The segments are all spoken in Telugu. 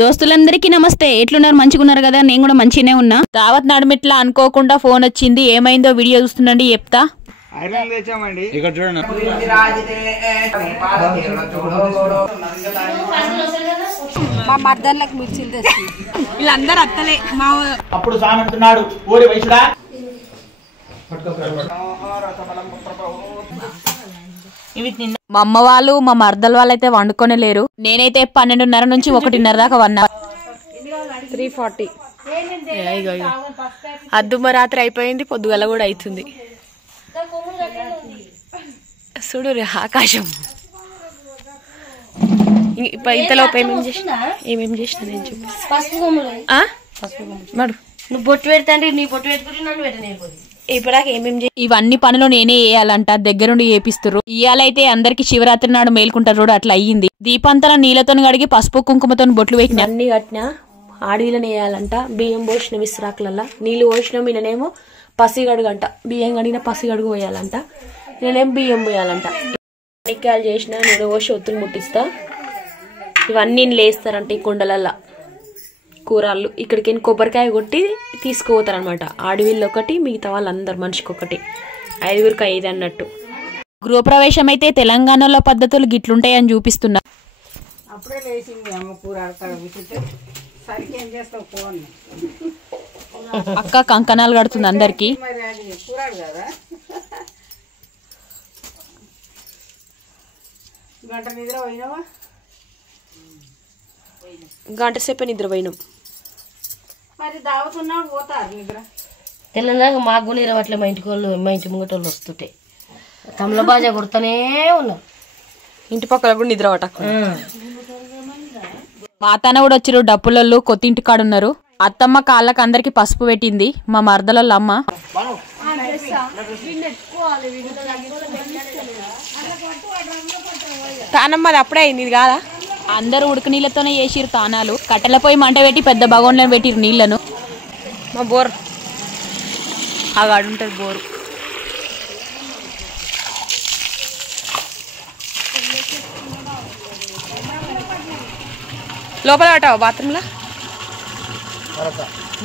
దోస్తులందరికీ నమస్తే. ఎట్లున్నారు? మంచిగున్నారు కదా? నేను కూడా మంచిగానే ఉన్నా. దావత్ నడుమిట్లా అనుకోకుండా ఫోన్ వచ్చింది. ఏమైందో వీడియో చూస్తుండండి, చెప్తా. ఇక్కడ చూడండి. మా మర్దన్లకు మిర్చిలు తెచ్చి వీళ్ళందరూ అత్తలే. మా అప్పుడు స్వామి అంటున్నాడు, ఓరి వైశ్యుడా మా అమ్మ వాళ్ళు మా మర్దల వాళ్ళైతే వండుకొనే లేరు. నేనైతే 12:30 నుంచి 1:30 దాకా వన్నా. 3:40 అద్దుమ రాత్రి అయిపోయింది, పొద్దుగల కూడా అవుతుంది. చూడు ఆకాశం. ఇంతలోపు ఏమేమి చేసిన నేను చూపిస్తాను. నువ్వు బొట్టు పెడతాండి, నీ బొట్టు పెట్టుకుంటే నన్ను పెట్టనే. ఇప్పటిదాకా ఏమేమి ఇవన్నీ పనులు నేనే వేయాలంట, దగ్గరుండి చేపిస్తుర్రు. ఇయాలైతే అందరికి శివరాత్రి నాడు మేల్కుంటారు, అట్లా అయ్యింది. దీపంతల నీళ్ళతో కడిగి పసుపు కుంకుమతో బొట్లు పెట్టిన. అన్ని కట్టినా ఆడవిలను వేయాలంట. బియ్యం పోసిన విశ్రాకులల్లా నీళ్ళు పోసిన ఈయననేమో పసిగడుగంట. బియ్యం కడిగిన పసిగడుగు పోయాలంట, నేనేమో బియ్యం పోయాలంట. నిక్కాయలు చేసిన నేను పోసి ఒత్తులు ముట్టిస్తా. ఇవన్నీ లేస్తారంట ఈ కుండలల్లా కూరళ్ళు. ఇక్కడికి కొబ్బరికాయ కొట్టి తీసుకుపోతారనమాట. ఆడవిళ్ళు ఒకటి, మిగతా వాళ్ళందరు మనిషికి ఒకటి, 5గురికి 5 అన్నట్టు. గృహప్రవేశం అయితే తెలంగాణలో పద్ధతులు గిట్లుంటాయని చూపిస్తున్నా. అక్క కంకణాలు కడుతుంది అందరికి. గంట సేపు నిద్రపోయినాం. తెల్లందాక మాకు కూడా ఇరవట్లే. మా ఇంటి ముంగట వాళ్ళు వస్తుంటే తమల బాజా కొడుతూనే ఉన్నారు. ఇంటి పక్కన కూడా నిద్ర పట్ట. మా అత్తన్న కూడా వచ్చిరు. డప్పులళ్ళు కొత్తింటి కాడున్నారు. అత్తమ్మ కాళ్ళకి అందరికి పసుపు పెట్టింది. మా మరదల అమ్మ తానమ్మది అప్పుడే అయింది, ఇది కాదా? అందరూ ఉడక నీళ్ళతోనే చేసిరు తానాలు. కట్టెల పోయి మంట పెట్టి పెద్ద బగోన్లను పెట్టిరు నీళ్లను. మా బోర్ ఆగాడుంటది బోరు. లోపల పట్టావా బాత్రూంలో?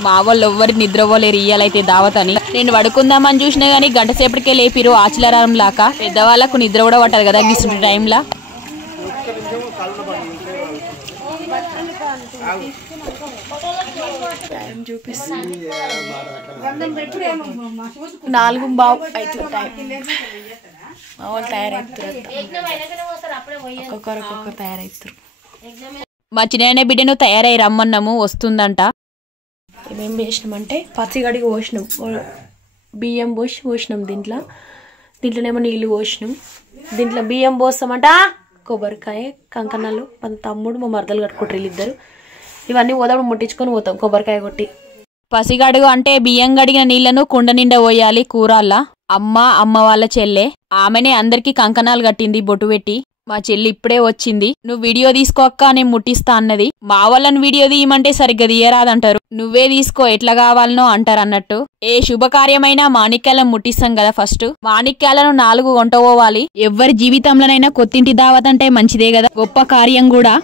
మా వాళ్ళు ఎవ్వరి నిద్రపోలేరు ఇయ్యాలైతే దావత్ అని. నేను పడుకుందామని చూసినా గానీ గంట సేపటికే లేపిరు ఆచిలారం లాక. పెద్దవాళ్ళకు నిద్ర కూడా పట్టదు కదా గిసుంటి టైంలా. 4:15 అవుతుంది టైం. మా వాళ్ళు తయారవుతారు, ఒక్కొక్కరు తయారవుతారు. మా చిన్న బిడ్డను తయారై రమ్మన్నాము, వస్తుందంట. ఏమేమి చేసినామంటే పచ్చిగడికి పోసినాం, బియ్యం పోసినాం. దీంట్లోనేమో నీళ్ళు పోసినాం. దీంట్లో బియ్యం పోస్తామంట, కొబ్బరికాయ, కంకణాలు. మన తమ్ముడు మా మరదలు కట్టుకుంటారు వీళ్ళిద్దరు. ఇవన్నీ పోదాప్పుడు ముట్టించుకొని పోతాం కొబ్బరికాయ కొట్టి. పసిగడుగు అంటే బియ్యం గడిగిన నీళ్లను కుండ నిండా పోయాలి కూరల్లా. అమ్మ వాళ్ళ చెల్లె, ఆమెనే అందరికి కంకణాలు కట్టింది బొట్టు పెట్టి. మా చెల్లి ఇప్పుడే వచ్చింది. నువ్వు వీడియో తీసుకోక్క, నేను ముట్టిస్తా అన్నది. మా వాళ్ళని వీడియో తీయమంటే సరిగ్గా తీయరాదంటారు. నువ్వే తీసుకో ఎట్లా కావాలనో అంటారు అన్నట్టు. ఏ శుభకార్యమైనా మాణిక్యాలను ముట్టిస్తాం కదా ఫస్ట్. మాణిక్యాలను 4 గంట పోవాలి. ఎవ్వరి జీవితంలోనైనా కొత్తింటి దావత్ అంటే మంచిదే కదా, గొప్ప కార్యం కూడా.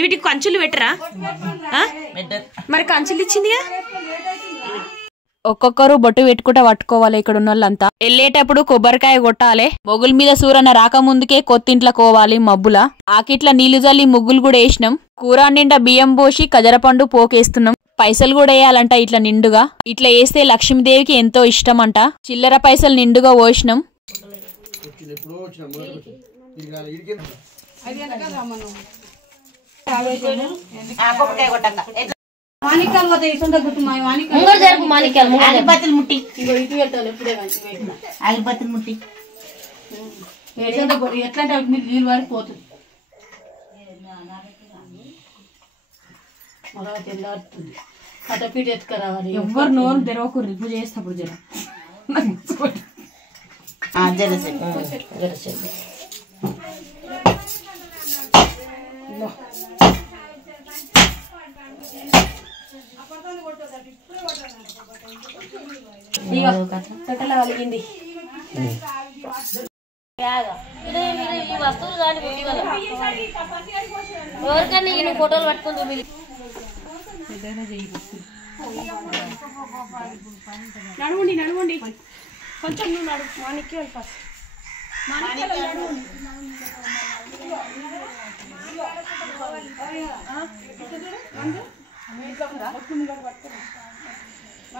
వీటికి కంచులు పెట్టరా? మరి కంచులు ఇచ్చిందిగా. ఒక్కొక్కరు బొట్టు పెట్టుకుంటా పట్టుకోవాలి. ఇక్కడ ఉన్న వాళ్ళంతా వెళ్ళేటప్పుడు కొబ్బరికాయ కొట్టాలి. మొగుల మీద సూరన్న రాకముందుకే కొత్తింట్ల కోవాలి. మబ్బుల ఆకిట్ల నీళ్లు జల్లి ముగ్గులు కూడా వేసినాం. కూర నిండా బియ్యం పోసి కజరపండు పోకేస్తున్నాం. పైసలు కూడా వేయాలంట ఇట్లా నిండుగా. ఇట్లా వేస్తే లక్ష్మీదేవికి ఎంతో ఇష్టం అంట. చిల్లర పైసలు నిండుగా పోసినాం. ఎట్లా నీళ్ళు పడిపోతుంది. కట్టపీట ఎత్తుకురావాలి. ఎవ్వరు నోరు తెరవకూడదు ఇప్పుడు చేసినప్పుడు జర. కట్టెల కలిగింది. ఈ వస్తువులు కానీ ఎవరికన్నా ఈ ఫోటోలు పట్టుకుంది మీరు నడవండి కొంచెం నువ్వు నడు మాణిక్యం ఫస్ట్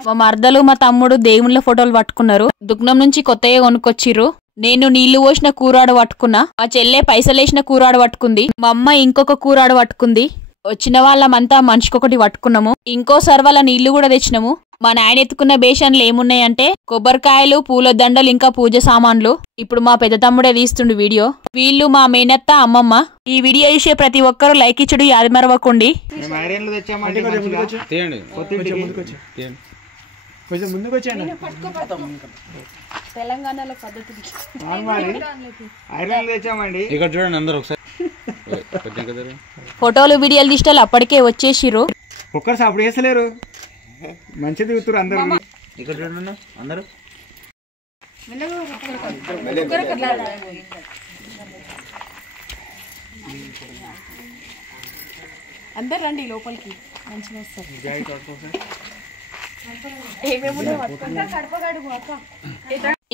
మా మర్దలు మా తమ్ముడు దేవుళ్ళ ఫోటోలు పట్టుకున్నారు. దుగ్నం నుంచి కొత్తగా కొనుక్కొచ్చిర్రు. నేను నీళ్లు పోసిన కూరాడు పట్టుకున్నా. మా చెల్లె పైసలేసిన కూరాడు పట్టుకుంది. మా అమ్మ ఇంకొక కూరాడు పట్టుకుంది. వచ్చిన వాళ్ళమంతా మనిషికొకటి పట్టుకున్నాము. ఇంకో సర్వల నీళ్లు కూడా తెచ్చినాము. మా నాయన ఎత్తుకున్న బేషన్లు ఏమున్నాయంటే కొబ్బరికాయలు, పూల దండలు, ఇంకా పూజ సామాన్లు. ఇప్పుడు మా పెద్ద తమ్ముడే తీస్తుండు వీడియో. వీళ్ళు మా మేనత్త, అమ్మమ్మ. ఈ వీడియో చూసే ప్రతి ఒక్కరు లైక్ ఇచ్చుడు యాది మరవకండి. తెలంగాణలో పద్ధతి ఐరన్ తెచ్చామండి. ఇక్కడ చూడండి అందరూ ఒకసారి. ఫోటోలు వీడియోలు తీసేటోళ్ళు అప్పటికే వచ్చేసిర్రు. ఒక్కరు అప్పుడు వేసలేరు, మంచిది కూతురు అందరూ. ఇక్కడ చూడండి అందరూ. అందరు రండి లోపలికి, మంచిగా వస్తారు.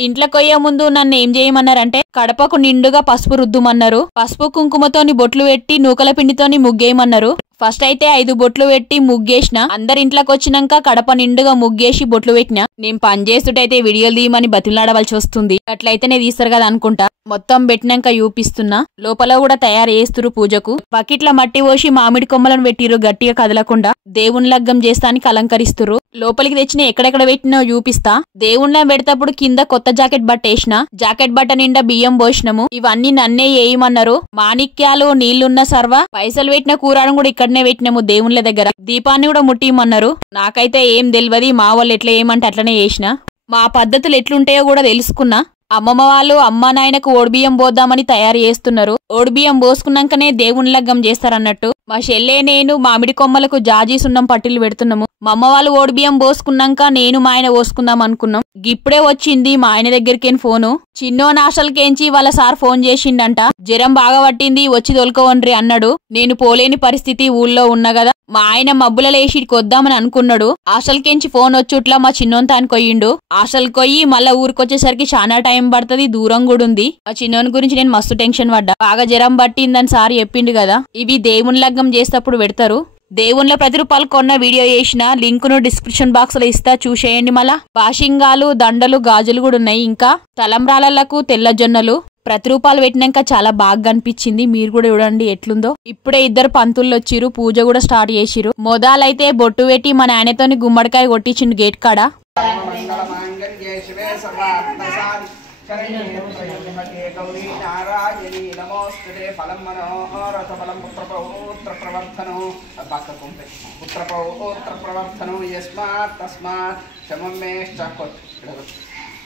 ఇంట్లో కొయ్యే ముందు నన్ను ఏం చేయమన్నారంటే కడపకు నిండుగా పసుపు రుద్దుమన్నారు. పసుపు కుంకుమతోని బొట్లు పెట్టి నూకల పిండితోని ముగ్గేయమన్నారు. ఫస్ట్ అయితే 5 బొట్లు పెట్టి ముగ్గేసిన. అందరి ఇంట్లోకి వచ్చినాక కడప నిండుగా ముగ్గేసి బొట్లు పెట్టిన. నేను పని చేస్తుంటైతే వీడియోలు తీయమని బతిలాడవలసి వస్తుంది. అట్లయితేనే తీస్తారు కదా అనుకుంటా. మొత్తం పెట్టినాక చూపిస్తున్నా. లోపల కూడా తయారు చేస్తురు పూజకు. బకెట్ల మట్టి పోసి మామిడి కొమ్మలను పెట్టిరు గట్టిగా కదలకుండా. దేవుని లగ్గం చేస్తానికి అలంకరిస్తురు. లోపలికి తెచ్చిన ఎక్కడెక్కడ పెట్టినో చూపిస్తా. దేవుళ్ళ పెడతప్పుడు కింద కొత్త జాకెట్ బట్ట వేసిన. జాకెట్ బట్ట నిండా బియ్యం పోసినాము. ఇవన్నీ నన్నే వేయమన్నారు. మాణిక్యాలు, నీళ్లున్న సర్వ, పైసలు పెట్టిన కూరాను కూడా ఇక్కడనే పెట్టినాము దేవుళ్ళ దగ్గర. దీపాన్ని కూడా ముట్టియమన్నారు. నాకైతే ఏం తెలియదు. మా వాళ్ళు ఎట్లా ఏమంటే అట్లనే చేసిన. మా పద్ధతులు ఎట్లుంటాయో కూడా తెలుసుకున్నా. అమ్మమ్మ వాళ్ళు అమ్మా నాయనకు ఓడిబియ్యం పోద్దామని తయారు చేస్తున్నారు. ఓడిబియ్యం పోసుకున్నాకనే దేవుని లగ్గం చేస్తారన్నట్టు. మా చెల్లె నేను మామిడి కొమ్మలకు జాజీ సున్నం పట్టిలు పెడుతున్నాము. మా అమ్మ వాళ్ళు ఓడిబియ్యం పోసుకున్నాక నేను మా ఆయన పోసుకుందాం అనుకున్నాం. ఇప్పుడే వచ్చింది మా ఆయన దగ్గరికి ఫోను. చిన్నో నాశలకేంచి వాళ్ళ సార్ ఫోన్ చేసిండంట. జ్వరం బాగా పట్టింది, వచ్చి తోలుకోవండ్రి అన్నాడు. నేను పోలేని పరిస్థితి, ఊళ్ళో ఉన్నా కదా. మా ఆయన మబ్బుల లేచిడికి వద్దామని అనుకున్నాడు. హాస్టల్కేంచి ఫోన్ వచ్చుట్లా మా చిన్నోని కొయ్యిండు. హాస్టల్ కొయ్యి మళ్ళా ఊరికొచ్చేసరికి చాలా టైం పడుతుంది, దూరం కూడా ఉంది. మా చిన్నోని గురించి నేను మస్తు టెన్షన్ పడ్డా. బాగా జ్వరం పట్టిందని సార్ చెప్పిండు కదా. ఇవి దేవుని లగ్గం చేసేటప్పుడు పెడతారు. దేవుళ్ళ 10 రూపాయలు కొన్న వీడియో చేసిన లింకును డిస్క్రిప్షన్ బాక్స్ లో ఇస్తా, చూసేయండి. మళ్ళా బాషింగాలు, దండలు, గాజులు కూడా ఉన్నాయి. ఇంకా తలంబ్రాలకు తెల్ల జొన్నలు. 10 రూపాయలు పెట్టినాక చాలా బాగా అనిపించింది. మీరు కూడా చూడండి ఎట్లుందో. ఇప్పుడే 2 పంతులు వచ్చిరు, పూజ కూడా స్టార్ట్ చేసిరు. మొదలైతే బొట్టు పెట్టి మా నాయనతోని గుమ్మడికాయ కొట్టించిండు గేట్ కాడ.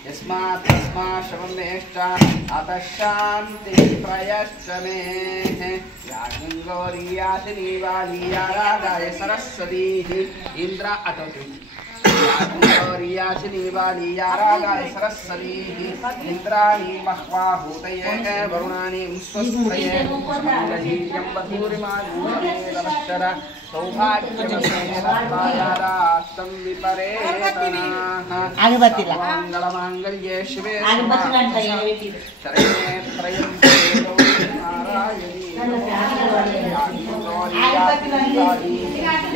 यस्मात् तस्मात् शवमेश्च अतः शान्ति प्रयश्च मे यागंगौरियासिनी वालिया रागाय सरस्वती इंद्र अटोटि यागंगौरियासिनी वालिया रागाय सरस्वती इंद्राणी मह्वाहूतये वरुणानि स्वस्त्रये मंगलीयं बधूरिमागुणे नमश्चर सौभाग्यमेरत्वायादास्तं विपरेतनाः मंगलमांगल्ये शिवे शरण्ये त्र्यम्बके गौरी नारायणी नमोस्तुते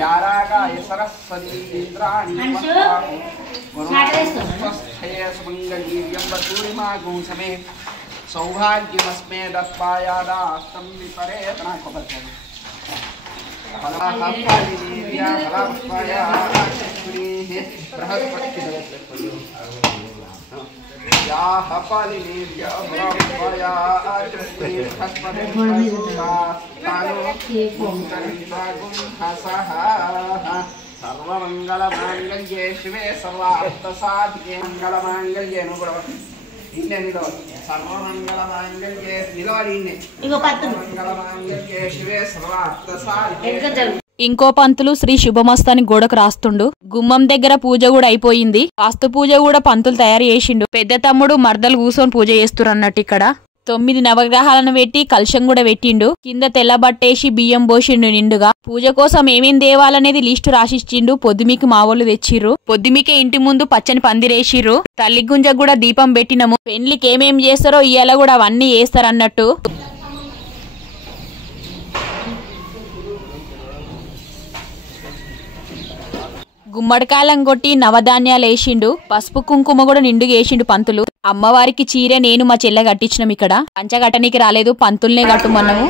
यारागाय सरस्वती इंद्राणी वरुणास्वस्थये सुमंगलीयं बधूरिमागुं समे सौभाग्यमस्मे दत्वायादास्तं विपरेतनाः फलाफलिनीर्या फलापुष्पाया चक्रीः बृहस्पतिः फलिनीर्या फलापुष्पाया चक्रीः सर्वमङ्गलमाङ्गल्ये शिवे सर्वार्थसाधिके मङ्गलमाङ्गल्ये इन्ने निलो सर्वमङ्गलमाङ्गल्ये निलो इन्ने सर्वमङ्गलमाङ्गल्ये शिवे सर्वार्थसाधिके ఇంకో పంతులు శ్రీ శుభమస్తాని గోడకు రాస్తుండు. గుమ్మం దగ్గర పూజ కూడా అయిపోయింది. వాస్తు పూజ కూడా పంతులు తయారు చేసిండు. పెద్ద తమ్ముడు మర్దలు కూర్చొని పూజ చేస్తురు అన్నట్టు. ఇక్కడ 9 నవగ్రహాలను పెట్టి కలశం కూడా పెట్టిండు. కింద తెల్ల బట్టేసి బియ్యం పోసిండు నిండుగా. పూజ కోసం ఏమేం దేవాలనేది లిస్టు రాసిచ్చిండు. పొద్దుమికి మావోళ్ళు తెచ్చిర్రు. పొద్దుమికే ఇంటి ముందు పచ్చని పందిరేసిర్రు. తల్లి గుంజకు కూడా దీపం పెట్టినము. పెళ్లికి ఏమేం చేస్తారో ఇయ్యాల కూడా అవన్నీ చేస్తారన్నట్టు. గుమ్మడికాయలం కొట్టి నవధాన్యాలు వేసిండు. పసుపు కుంకుమ కూడా నిండుగా వేసిండు పంతులు. అమ్మవారికి చీర నేను మా చెల్లె కట్టించినాం. ఇక్కడ పంచగట్టనికి రాలేదు, పంతుల్నే కట్టుమన్నాము.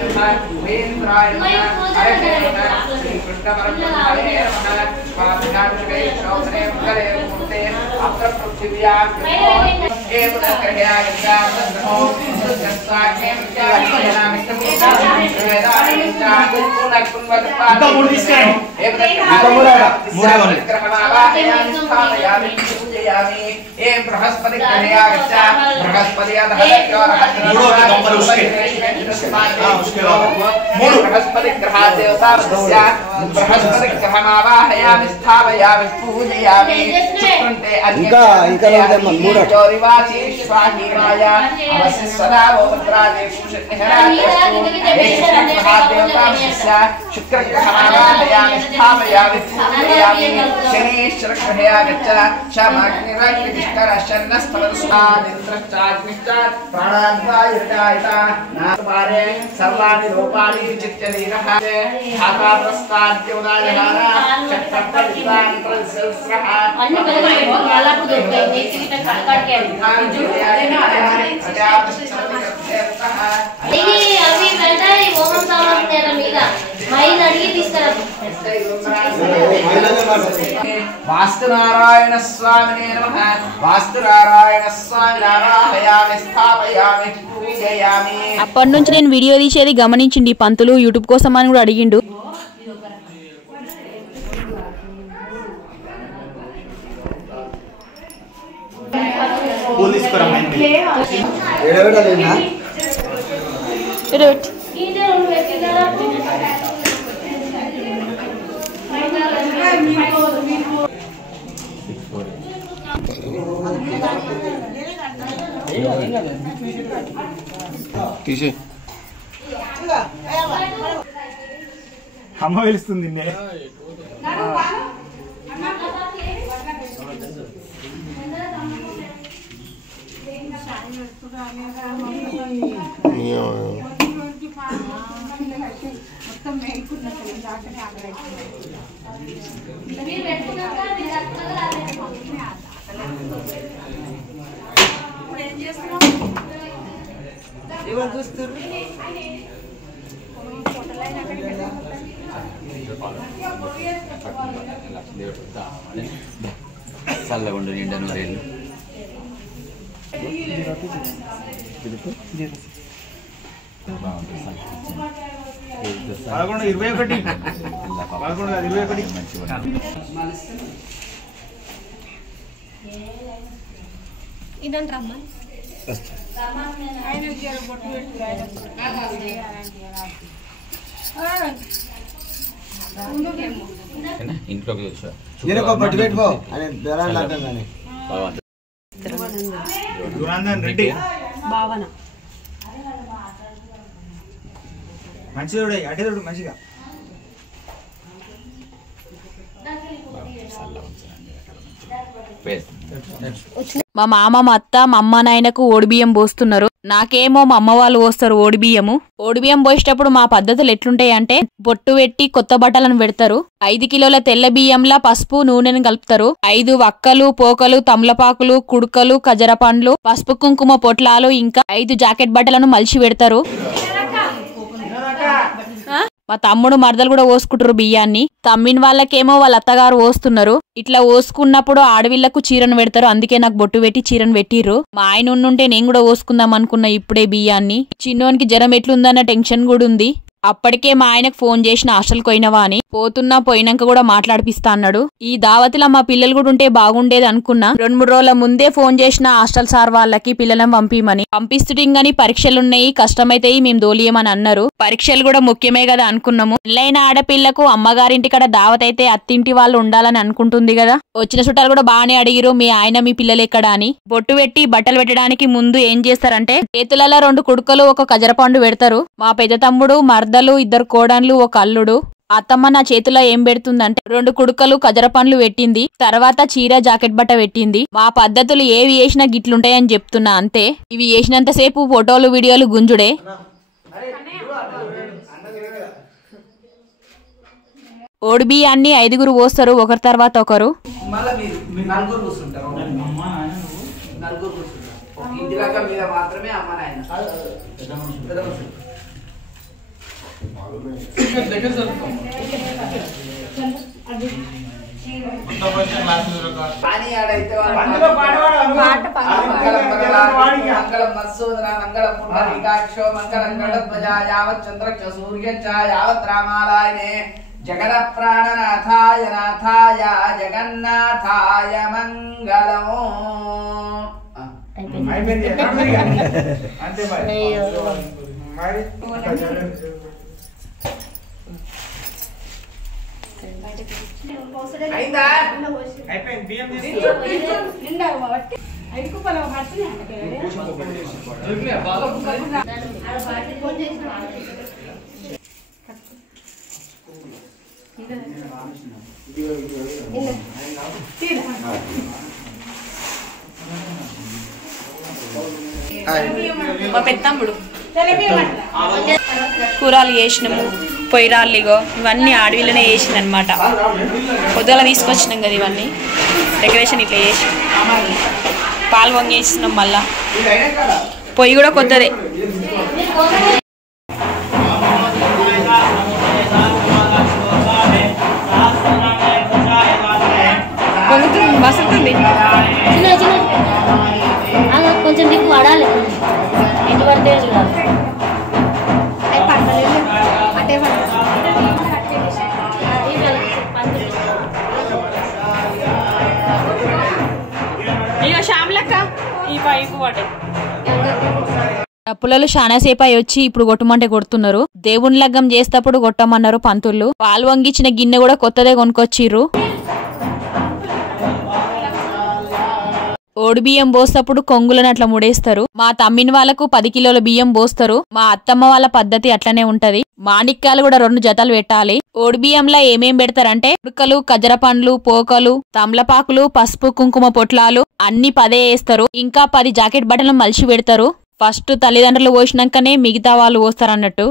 వాస్తునారాయణ స్వామినే నమః. వాస్తునారాయణ స్వామి నారాయణామి స్థాపయామి పూజయామి. అప్పటి నుంచి నేను వీడియో తీసేది గమనించిండి పంతులు. యూట్యూబ్ కోసం అని కూడా అడిగిండు. అమ్మ వెలుస్తుంది. చల్లగుండు నిండా నూరేళ్ళు. ఇదంటమ్మా ఇంట్లోకి వచ్చా రెడ్డి భావన మంచిగా అటే మంచిగా. మా మామ మా అత్త మా అమ్మ నాయనకు ఓడిబియ్యం పోస్తున్నారు. నాకేమో మా అమ్మ వాళ్ళు పోస్తారు ఓడిబియ్యము. ఓడిబియ్యం పోసేటప్పుడు మా పద్ధతులు ఎట్లుంటాయి అంటే బొట్టు పెట్టి కొత్త బట్టలను పెడతారు. 5 కిలోల తెల్ల బియ్యంలా పసుపు నూనెను కలుపుతారు. 5 వక్కలు పోకలు తమలపాకులు కుడుకలు ఖజర పండ్లు పసుపు కుంకుమ పొట్లాలు ఇంకా 5 జాకెట్ బట్టలను మలిచి పెడతారు. మా తమ్ముడు మరదలు కూడా పోసుకుంటారు బియ్యాన్ని. తమ్మిన వాళ్ళకేమో వాళ్ళ అత్తగారు పోస్తున్నారు. ఇట్లా పోసుకున్నప్పుడు ఆడవిళ్లకు చీరను పెడతారు. అందుకే నాకు బొట్టు పెట్టి చీరను పెట్టిర్రు. మా ఆయన ఉంటే నేను కూడా పోసుకుందాం అనుకున్నా ఇప్పుడే బియ్యాన్ని. చిన్నోనికి జ్వరం ఎట్లుందన్న టెన్షన్ కూడా ఉంది. అప్పటికే మా ఆయనకు ఫోన్ చేసిన హాస్టల్కి పోయినవా అని. పోతున్నా పోయినాక కూడా మాట్లాడిపిస్తా అన్నాడు. ఈ దావతిలో మా పిల్లలు కూడా ఉంటే బాగుండేది అనుకున్నా. 2-3 రోజుల ముందే ఫోన్ చేసిన హాస్టల్ సార్ వాళ్ళకి పిల్లలను పంపిమని. పంపిస్తుండగాని పరీక్షలున్నాయి, కష్టమైతాయి, మేము దోలియమని అన్నారు. పరీక్షలు కూడా ముఖ్యమే కదా అనుకున్నాము. పెళ్ళైన ఆడపిల్లకు అమ్మగారింటికాడ దావత్ అయితే అత్తింటి వాళ్ళు ఉండాలని అనుకుంటుంది కదా. వచ్చిన చుట్టాలు కూడా బాగానే అడిగిరు మీ ఆయన మీ పిల్లలు ఎక్కడ అని. బొట్టు పెట్టి బట్టలు పెట్టడానికి ముందు ఏం చేస్తారంటే చేతులలో 2 కుడుకలు ఒక కజరపండు పెడతారు. మా పెద్ద తమ్ముడు మర్దలు 2 కోడన్లు ఒక అల్లుడు. అత్తమ్మ నా చేతిలో ఏం పెడుతుందంటే 2 కుడుకలు కజర పండ్లు పెట్టింది. తర్వాత చీర జాకెట్ బట్ట పెట్టింది. మా పద్ధతులు ఏవి వేసినా గిట్లుంటాయని చెప్తున్నా అంతే. ఇవి వేసినంతసేపు ఫోటోలు వీడియోలు గుంజుడే. ఓడిబియ్యాన్ని 5గురు పోస్తారు ఒకరి తర్వాత ఒకరు. జగద ప్రాణనాథాయ నాథాయ జగన్నాథాయ మంగళం. అంతే అయిందా? అయిపోయింది. బియ్యం మా పెద్దమ్ముడు కూరలు చేసినాము. పొయ్యిరాళ్ళిగో ఇవన్నీ ఆడవిలోనే చేసిందనమాట. పొద్దుల తీసుకొచ్చినాం కదా ఇవన్నీ డెకరేషన్ ఇట్లా చేసి పాలు వంగేసినాం. మళ్ళా పొయ్యి కూడా కొత్తదే. మస్తుంది కొంచెం నీకు పడాలి ఇంటి పడితే చూడాలి. డప్పులలో శానాసేపు అయి వచ్చి ఇప్పుడు కొట్టమంటే కొడుతున్నారు. దేవుని లగ్గం చేసేటప్పుడు కొట్టమన్నారు పంతుళ్ళు. పాలు వంగిచ్చిన గిన్నె కూడా కొత్తదే కొనుక్కొచ్చిర్రు. ఓడి బియ్యం పోసేటప్పుడు కొంగులను అట్లా ముడేస్తారు. మా తమ్మిని వాళ్ళకు 10 కిలోల బియ్యం పోస్తారు. మా అత్తమ్మ వాళ్ళ పద్ధతి అట్లనే ఉంటది. మాణిక్యాలు కూడా 2 జతలు పెట్టాలి. ఓడి బియ్యంలో ఏమేం పెడతారంటే ఉడకలు, కజర పండ్లు, పోకలు, తమలపాకులు, పసుపు, కుంకుమ పొట్లాలు అన్ని 10 వేస్తారు. ఇంకా 10 జాకెట్ బట్టలు మలిచి పెడతారు. ఫస్ట్ తల్లిదండ్రులు పోసినాకనే మిగతా వాళ్ళు పోస్తారు అన్నట్టు.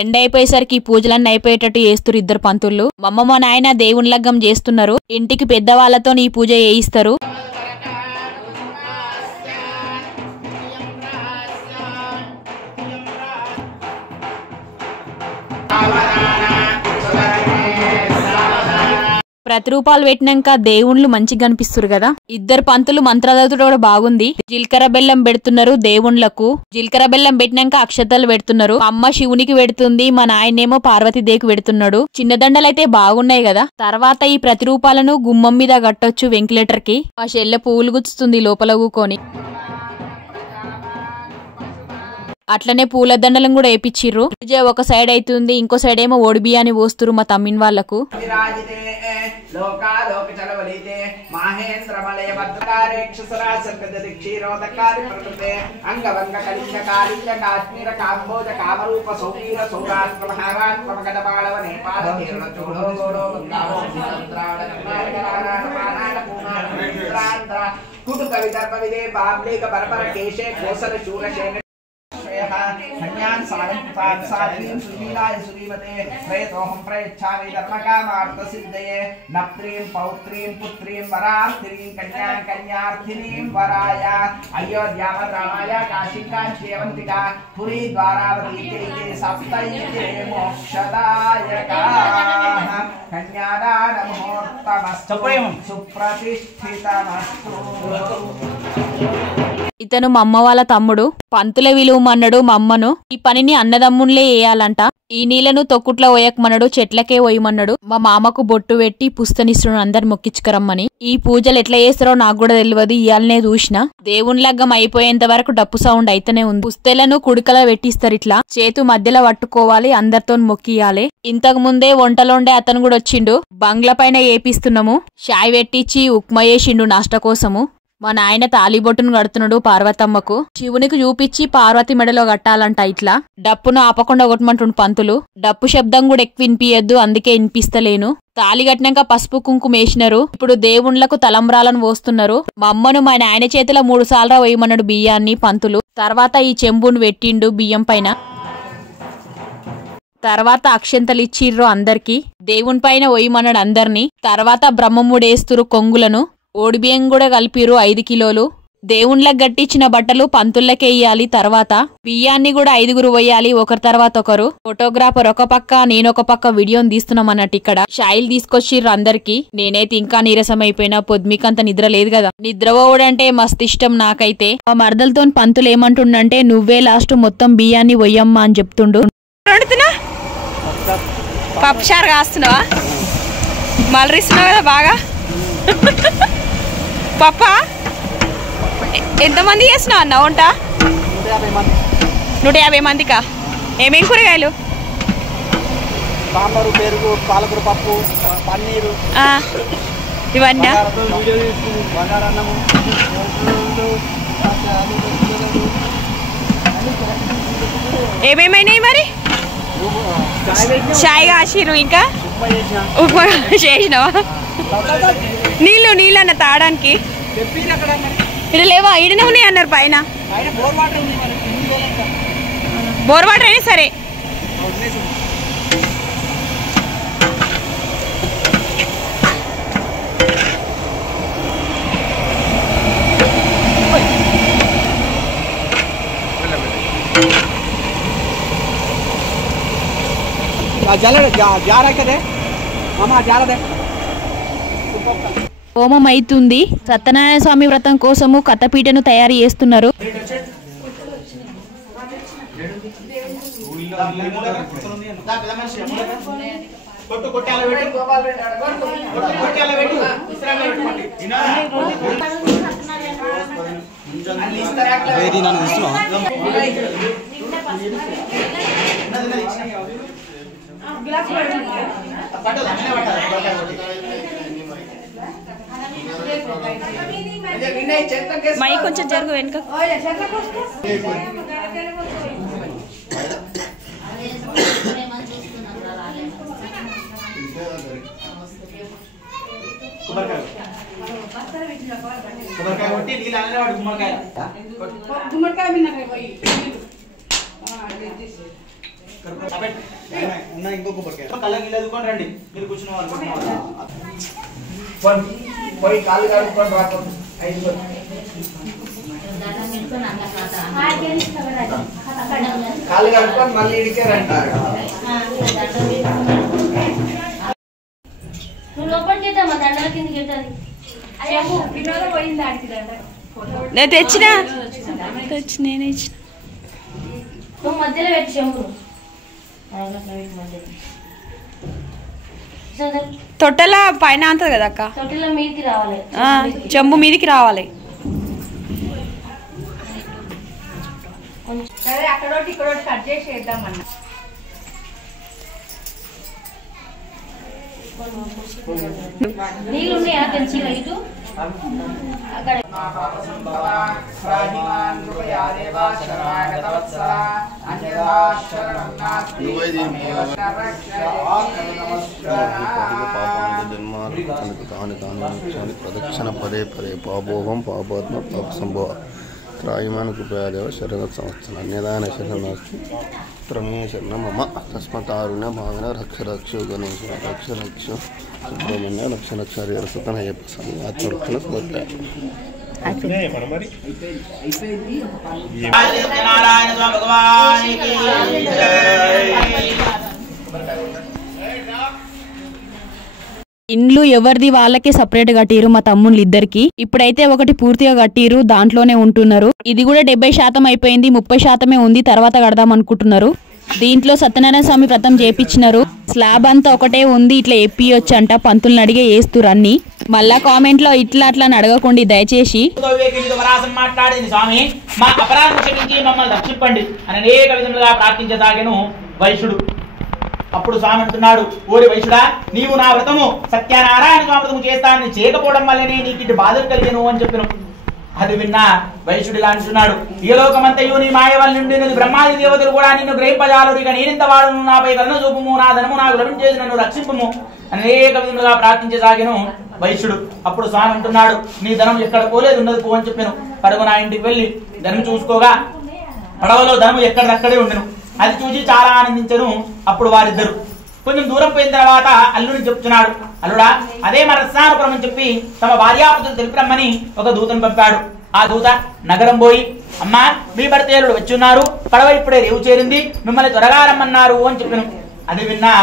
ఎండ అయిపోయేసరికి పూజలన్నీ అయిపోయేటట్టు చేస్తున్నారు 2 పంతుళ్ళు. మా నాయన దేవుని లగ్గం చేస్తున్నారు. ఇంటికి పెద్దవాళ్లతో ఈ పూజ చేయిస్తారు. ప్రతిరూపాలు పెట్టినాక దేవుళ్ళు మంచిగా కనిపిస్తారు కదా. 2 పంతులు మంత్రాలతో కూడా బాగుంది. జీలకర్ర బెల్లం పెడుతున్నారు దేవుళ్లకు. జీలకర్ర బెల్లం పెట్టినాక అక్షతలు పెడుతున్నారు. అమ్మ శివునికి పెడుతుంది, మా నాయనేమో పార్వతీదేవికి పెడుతున్నాడు. చిన్నదండలైతే బాగున్నాయి కదా. తర్వాత ఈ ప్రతిరూపాలను గుమ్మం మీద కట్టొచ్చు వెంటిలేటర్ కి. ఆ చెల్లె పువ్వులు గుచ్చుతుంది లోపల కూకొని. అట్లనే పూల దండలను కూడా వేపిచ్చిర్రు. పూజ ఒక సైడ్ అవుతుంది, ఇంకో సైడ్ ఏమో ఓడి బియ్యాన్ని పోస్తురు మా తమ్మిన వాళ్లకు. कन्यान सागं सात्रीं सुशीलाय सुरीमते प्रयतोहं प्रयच्छामि धर्मकामार्थ सिद्धये नप्त्रीं पौत्रीं पुत्रीं वरार्थिनीं कन्यां कन्यार्थिनीं वराय अयोध्यामद्रामाय काशीकाञ्चेवन्तिका पुरी द्वारावती चैते सप्तैते मोक्षदायकाः कन्यादान मुहूर्तमः ఇతను మా అమ్మ వాళ్ళ తమ్ముడు. పంతుల విలువమన్నాడు మా అమ్మను. ఈ పనిని అన్నదమ్ముళ్లే వేయాలంట. ఈ నీళ్లను తొక్కుట్ల పోయకమన్నాడు, చెట్లకే పోయమన్నాడు. మా మామకు బొట్టు పెట్టి పుస్తనిస్తుడు అందరు మొక్కించుకరమ్మని. ఈ పూజలు ఎట్లా చేస్తారో నాకు కూడా తెలియదు, ఇయాలనే చూసిన. దేవుని లగ్గం అయిపోయేంత వరకు డప్పు సౌండ్ అయితేనే ఉంది. పుస్తెలను కుడికల పెట్టిస్తారు, ఇట్లా చేతు మధ్యలో పట్టుకోవాలి, అందరితో మొక్కియాలి. ఇంతకు ముందే వంటలోండే అతను కూడా వచ్చిండు. బంగ్లా పైన ఏపిస్తున్నాము. షాయ్ పెట్టించి ఉప్మా చేసిండు నాష్ట కోసము. మా నాయన తాలిబొట్టును కడుతున్నాడు పార్వతమ్మకు. శివునికి చూపించి పార్వతి మెడలో కట్టాలంట. ఇట్లా డప్పును ఆపకుండా కొట్టమంటుండు పంతులు. డప్పు శబ్దం కూడా ఎక్కువ వినిపియద్దు, అందుకే వినిపిస్తలేను. తాలి కట్టినాక పసుపు కుంకుమ వేసినారు. ఇప్పుడు దేవుళ్లకు తలంబ్రాలను పోస్తున్నారు. మా అమ్మను మా నాయన చేతిలో 3 సార్లు వేయమన్నాడు బియ్యాన్ని పంతులు. తర్వాత ఈ చెంబును పెట్టిండు బియ్యం పైన. తర్వాత అక్షంతలు ఇచ్చిర్రు అందరికి. దేవుని పైన వేయమన్నాడు అందరినీ. తర్వాత బ్రహ్మముడేస్తురు కొంగులను. ఓడిబియ్యం కూడా కలిపిరు 5 కిలోలు. దేవుళ్ళకి గట్టించిన బట్టలు పంతుల్లకే ఇయ్యాలి. తర్వాత బియ్యాన్ని కూడా 5గురు వేయాలి, ఒకరి తర్వాత ఒకరు. ఫోటోగ్రాఫర్ ఒక పక్క, నేనొక పక్క వీడియోని తీస్తున్నాం అన్నట్టు. ఇక్కడ షాయిలు తీసుకొచ్చిర్రు అందరికి. నేనైతే ఇంకా నీరసం అయిపోయినా, పొద్దుమికంత నిద్ర లేదు కదా. నిద్ర పోవడంటే మస్తు ఇష్టం నాకైతే. మా మరదలతో పంతులు ఏమంటుండంటే, నువ్వే లాస్ట్ మొత్తం బియ్యాన్ని వయ్యమ్మా అని చెప్తుండు. పప్పుచారు కాస్తున్నావా? మలరిస్తున్నావు కదా బాగా. పప్ప ఎంతమంది చేసినావు అన్న వంట? 150 మందికా? ఏమేం కూరగాయలు? సాంబారు, పెరుగు, పాలకూర పప్పు, పన్నీరు, ఇవన్నీ ఏమేమైనాయి మరి? చాయ్ కాసిరు, ఇంకా ఉప్మా చేసినావా? నీళ్ళు అన్న తాగడానికి ఇక్కడ లేవా? ఈడనే ఉన్నాయి అన్నారు పైన. బోర్ వాటర్ అయినా సరే. హోమం అయితుంది. సత్యనారాయణ స్వామి వ్రతం కోసము కథపీటను తయారు చేస్తున్నారు. మై కొంచెం జరుగు వెనుక. రండి, మీరు కూర్చున్న పోయి కాళ్ళు కాళ్ళు కాళ్ళు కడుక్కొని మళ్ళీ ఇడికే రండి. నేను తెచ్చిన నేనే ఇచ్చిన. మధ్యలో పెట్టి చెంబు తొట్టెల పైన అంతది కదా అక్క, తొట్టెల మీదకి రావాలి, చెంబు మీదికి రావాలి. అక్కడోటి ఇక్కడోటి కట్ చేసి వేద్దామన్న. నీళ్ళు ఉన్నాయా తెచ్చి ఇటు అక్కడ. ప్రదక్షిణ పదే పదే పాపోహం పాపోత్మ పాప సంభవ త్రాయమాన కృపయాదేవ శరణ సంవత్సరం అన్యదాన శరణాస్తి త్రమే శరణ మమ తస్మతారుణ భావన రక్ష రక్షో గణేశ రక్ష రక్ష సుబ్రహ్మణ్య రక్ష రక్ష హరిహరసతన అయ్యప్ప స్వామి ఆత్మరక్షణ కోరుతాయి. నారాయణ స్వామి భగవాన్ ఇండ్లు ఎవరిది వాళ్ళకే సపరేట్ కట్టిరు మా తమ్ముళ్ళు ఇద్దరికి. ఇప్పుడైతే ఒకటి పూర్తిగా కట్టిరు, దాంట్లోనే ఉంటున్నారు. ఇది కూడా 70% అయిపోయింది, 30% ఉంది, తర్వాత కడదాం అనుకుంటున్నారు. దీంట్లో సత్యనారాయణ స్వామి వ్రతం చేపించినారు. స్లాబ్ అంతా ఒకటే ఉంది, ఇట్లా ఎప్పియొచ్చంట. పంతుల్ని అడిగే వేస్తురు అన్ని. మళ్ళా కామెంట్ లో ఇట్లా అట్లా అడగకండి దయచేసి. మాట్లాడింది స్వామి మా అపరాధం క్షమించి మమ్మల్ని రక్షింపండి అని అనేక విధములుగా ప్రార్థించసాగెను వైశ్యుడు. అప్పుడు స్వామి అంటున్నాడు, ఓరి వైశ్యుడా, నీవు నా వ్రతము సత్యనారాయణ స్వామి వ్రతము చేస్తానని చేయకపోవడం వల్లనే నీకు ఇటు బాధలు కలిగను అని చెప్పిన. అది విన్నా వైశ్యుడిలా అంటున్నాడు, ఈ లోకమంతయు నీ మాయ వల్ల నుండి బ్రహ్మాది దేవతలు కూడా నిన్ను గ్రహింపజాలరు. ఇక నేనింత వాడును, నాపై కరుణ చూపుము, నా ధనము నాకు లభించేసి నన్ను రక్షింపము అనేక విధములుగా ప్రార్థించసాగెను వైశ్యుడు. అప్పుడు స్వామి అంటున్నాడు, నీ ధనం ఎక్కడ పోలేదు, ఉన్నది పో అని చెప్పాను. పడవ నా ఇంటికి వెళ్ళి ధనం చూసుకోగా పడవలో ధనము ఎక్కడక్కడే ఉండను. అది చూసి చాలా ఆనందించను. అప్పుడు వారిద్దరు కొంచెం దూరం పోయిన తర్వాత అల్లుడిని చెప్తున్నాడు, అల్లుడా అదే మన రత్నాపురం అని చెప్పి తమ భార్యాపతులు తెలిపిరమ్మని ఒక దూతను పంపాడు. ఆ దూత నగరం పోయి, అమ్మా మీ భర్తేరుడు వచ్చున్నారు, పడవ ఇప్పుడే రేవు చేరింది, మిమ్మల్ని త్వరగా రమ్మన్నారు అని చెప్పాను. అది విన్నా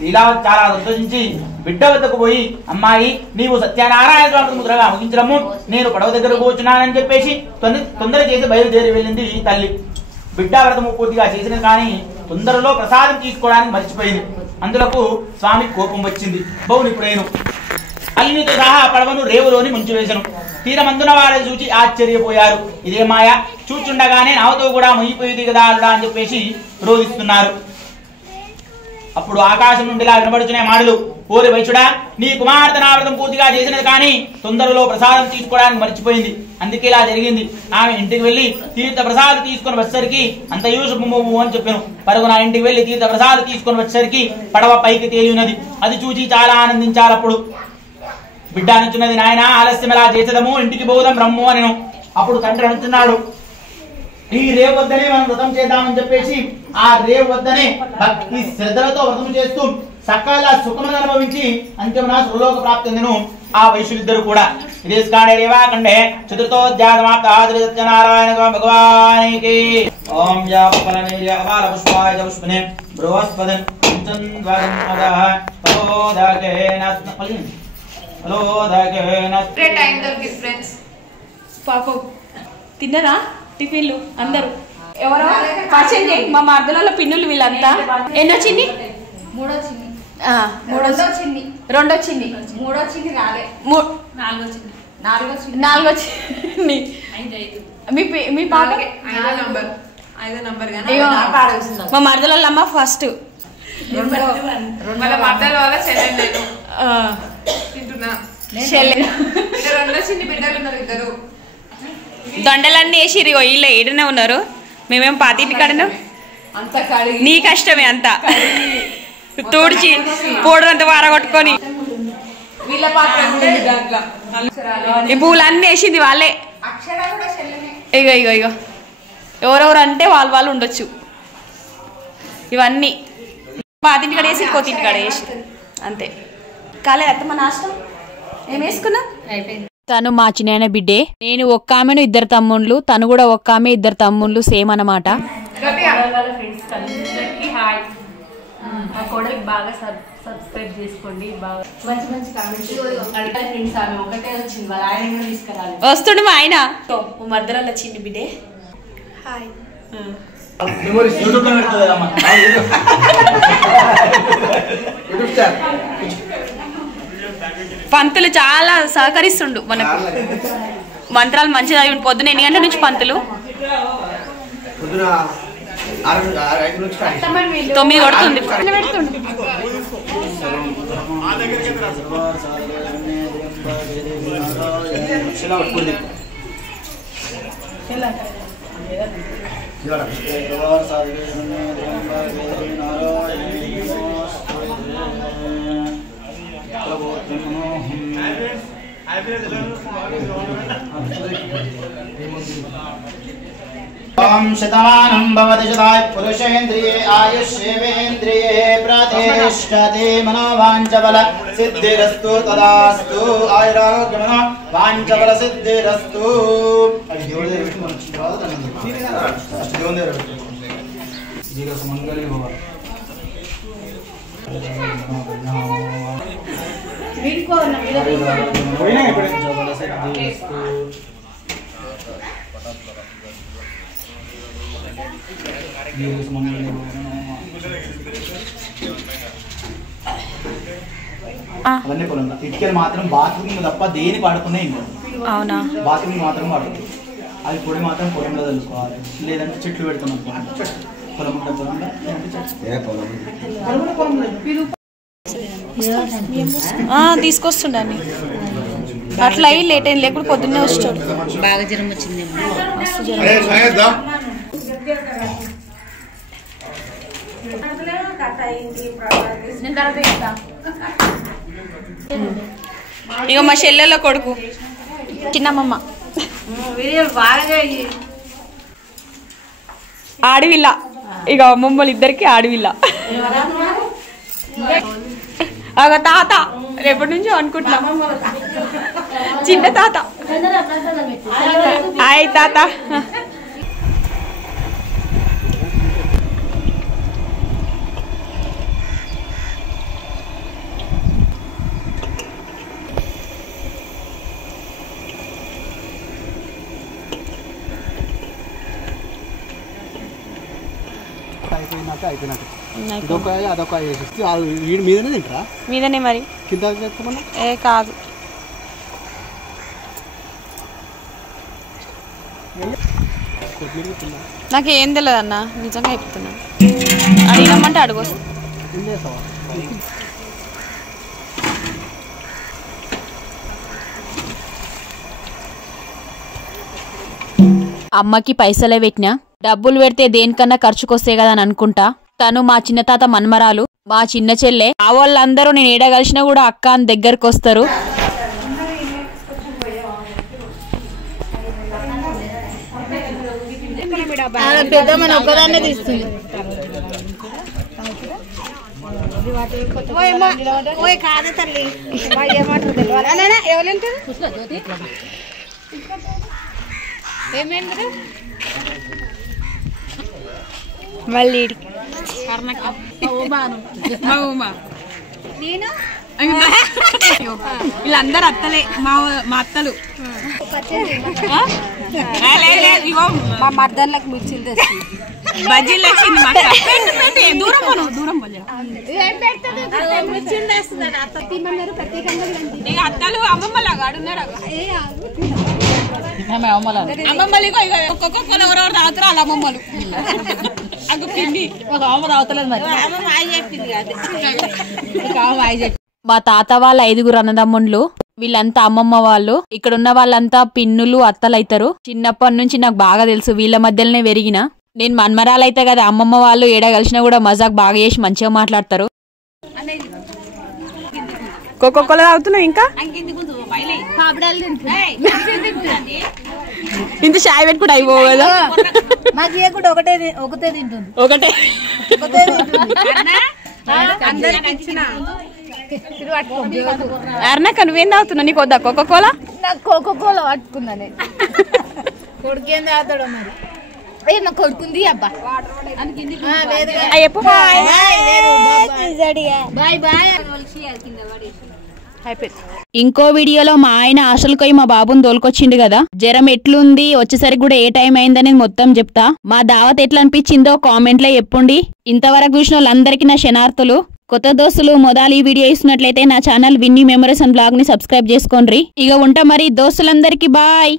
లీలా చాలా సంతోషించి బిడ్డ వద్దకు పోయి, అమ్మాయి నీవు సత్యనారాయణ స్వామి ముద్రగా ముగించడము, నేను పడవ దగ్గర కూర్చున్నానని చెప్పేసి తొందర చేసి బయలుదేరి వెళ్ళింది తల్లి. బిడ్డ వ్రతము పూర్తిగా చేసిన కానీ తొందరలో ప్రసాదం తీసుకోవడానికి మర్చిపోయింది. అందులకు స్వామి కోపం వచ్చింది. బౌనిపుడేను అల్లునితో సహా పడవను రేవులోని ముంచివేశను. తీరమందున వారిని చూచి ఆశ్చర్యపోయారు. ఇదే మాయ, చూచుండగానే నావతో కూడా మునిగిపోయింది కదా అల్లుడా అని చెప్పేసి రోధిస్తున్నారు. అప్పుడు ఆకాశం నుండి ఇలా వినబడుచునే మాటలు, ఓరి వైశ్యుడా, నీ కుమార్తె నా వ్రతం పూర్తిగా చేసినది కానీ తొందరలో ప్రసాదం తీసుకోవడానికి మర్చిపోయింది, అందుకే ఇలా జరిగింది. ఆమె ఇంటికి వెళ్లి తీర్థ ప్రసాదం తీసుకొని వచ్చేసరికి అంతయూ శుభమవు అని చెప్పాను. పరుగున ఇంటికి వెళ్లి తీర్థ ప్రసాదం తీసుకొని వచ్చేసరికి పడవ పైకి తేలి ఉన్నది. అది చూసి చాలా ఆనందించారు. అప్పుడు బిడ్డ అనుచున్నది, నాయన ఆలస్యం ఎలా చేసేదము, ఇంటికి పోదాం రమ్ము అని. అప్పుడు తండ్రి అంటున్నాడు, ఈ రేవు వద్దనే మనం వ్రతం చేద్దామని చెప్పేసి ఆ రేవు వద్దనే భక్తి శ్రద్ధలతో వ్రతం చేస్తూ సకల సుఖమును అనుభవించి అంత్యమున సులోక ప్రాప్తిందెను ఆ వైశ్యులిద్దరు కూడా. ఇదేస్కాండే రేవాఖండే చతుర్థోధ్యాయమాప్తాద్రి సత్యనారాయణ భగవానికి. ఓం యా ఫలమేయ అవాల పుష్పాయ పుష్పనే బృహస్పతిం చంద్వగంధః పలోదకేన టైం దొరికింది ఫ్రెండ్స్. పాపం తిన్నరా టిఫిన్లు అందరూ? ఎవరో పరిచయం చేయి. మా మర్దలలో పిన్నులు వీళ్ళంతా. ఎన్నొచ్చింది? మూడొచ్చింది. రెండొచ్చింది. రెండొచ్చింది. మూడొచ్చింది రాలే. నాలుగొచ్చింది. నాలుగొచ్చింది. మీ పాప ఐదో నంబర్. మా మర్దలలో అమ్మ ఫస్ట్. మర్దల వల్ల చెల్లెండి తింటున్నా. రెండొచ్చింది బిడ్డలు ఉన్నారు ఇద్దరు. దొండలన్నీ వేసిరు. వీళ్ళ ఏడనే ఉన్నారు, మేమేం పాతింటి కాడను. నీ కష్టమే అంతా తోడిచి పోడంతా వారగొట్టుకొని ఈ పూలన్నీ వేసింది వాళ్ళే. ఇగో ఇగో ఇగో ఎవరెవరు అంటే వాళ్ళు ఉండొచ్చు. ఇవన్నీ పాతింటి కాడ వేసి కోతింటి కాడ వేసి అంతే. కాలేదు అత్త మన నాశనం ఏం వేసుకున్నా అయిపోయింది. తను మా చిన్న బిడ్డే. నేను ఒక్క ఆమెను ఇద్దరు తమ్ముళ్ళు, తను కూడా ఒక్క ఆమె ఇద్దరు తమ్ముళ్ళు, సేమ్ అన్నమాట. బాగా సబ్స్క్రైబ్ చేసుకోండి. బాగా మంచి మంచి కామెంట్స్ ఆమె ఒకటే వచ్చింది, వాళ్ళ ఆయన కూడా తీసుకురాలి. వస్తుండు మా ఆయన. మధ్యలో వచ్చింది బిడ్డే. హాయ్. పంతులు చాలా సహకరిస్తుండు మనకు. మంత్రాలు మంచిగా చదివి పొద్దున 8 గంటల నుంచి పంతులు 9 కొడుతుంది. ओम शतमानं भवति शताय पुरुषेन्द्रिये आयुष्येवेन्द्रिये प्रतिष्ठति मनोवाञ्छबल सिद्धिरस्तु तदास्तु आयुरारोग्यमनो वाञ्छबल सिद्धिरस्तु मंगली भव పోయినా ఇప్పుడే అవన్నీ పొలంలో ఇటుకలు మాత్రం బాత్రూమ్ తప్ప దేని వాడుకునే ఇంకా అవునా బాత్రూమ్ మాత్రం వాడుతుంది అది పొడి మాత్రం పొలంలో తెలుసుకోవాలి లేదంటే చెట్లు పెడుతున్నాం పొలం ఉంటుంది పొలంలో తీసుకొస్తుండీ అట్లా అయ్యి లేట్ అయింది లేకపోతే పొద్దున్నే వస్తాడు బాగా జ్వరం వచ్చిందేమో ఇక మా చెల్లెల కొడుకు చిన్నమ్మమ్మ ఆడవిల్ల ఇక అమ్మమ్మలు ఇద్దరికి ఆడవిల్ల అగ తాత రేపటి నుంచి అనుకుంటున్నా చిన్న తాత హాయ్ తాత అయిపోయినాక ఇదొక అదొక వీడి మీదనే తింటారా మీదనే మరి కింద చెప్తామన్నా ఏ కాదు నాకేం తెలియదు అన్న నిజంగా చెప్తున్నా అడిగినమ్మంటే అడుగొస్తా అమ్మకి పైసలే పెట్టినా డబ్బులు పెడితే దేనికన్నా ఖర్చుకొస్తే కదా అని అనుకుంటా తను మా చిన్న తాత మన్మరాలు మా చిన్న చెల్లె ఆ వాళ్ళందరూ నేను ఏడ కలిసినా కూడా అక్క అని దగ్గరకు వస్తారు పెద్దమ్మని ఒక్కదాన్నే తీస్తుంది కాదే తల్లి ఏమేంటారు మళ్ళీ వీళ్ళందరూ అత్తలే మా అత్తలు మా మర్దన్లకు మిర్చిలు తెస్తుంది బజ్జీలు వచ్చింది దూరం పోను దూరం అత్తలు అమ్మమ్మలాగా ఆడున్నారు అమ్మమ్మలు ఒక్కొక్క పొలం ఎవరెవరు తాగుతారు వాళ్ళ అమ్మమ్మలు అగ్గు పిండి ఒక అమ్మ తాగుతలేదు మరి మా తాత వాళ్ళ 5 అన్నదమ్ముళ్ళు వీళ్ళంతా అమ్మమ్మ వాళ్ళు ఇక్కడున్న వాళ్ళంతా పిన్నులు అత్తలైతారు చిన్నప్పటి నుంచి నాకు బాగా తెలుసు వీళ్ళ మధ్యలోనే పెరిగిన నేను మన్మరాలైతే కదా అమ్మమ్మ వాళ్ళు ఏడ కలిసినా కూడా మజాక్ బాగా చేసి మంచిగా మాట్లాడతారు కోకోకోలా తాగుతున్నావు ఇంకా ఇంత చాయ్ పెట్టుకుంటే అయిపోవు కదా మాకు కూడా ఒకటే తింటుంది ఒకటే అర్నక్క నువ్వేం తాగుతున్నావు నీకు వద్దా కోకోకోలా నాకు కోకోకోలా పట్టుకున్నాను కొడుకేం తాగుతాడో మరి నా కొడుకుంది అబ్బా బాయ్ బాయ్ ఇంకో వీడియోలో మా ఆయన హాస్టల్కి మా బాబుని తోలుకొచ్చిండు కదా జ్వరం ఎట్లుంది వచ్చేసరికి కూడా ఏ టైం అయిందని మొత్తం చెప్తా మా దావత్ ఎట్లా అనిపించిందో కామెంట్ లో చెప్పండి ఇంతవరకు చూసిన వాళ్ళందరికీ నా శనార్థులు కొత్త దోస్తులు మొదలు ఈ వీడియో ఇస్తున్నట్లయితే నా channel Vinny memories and blog ని సబ్స్క్రైబ్ చేసుకోండి ఇక ఉంటా మరి దోస్తులందరికీ బాయ్.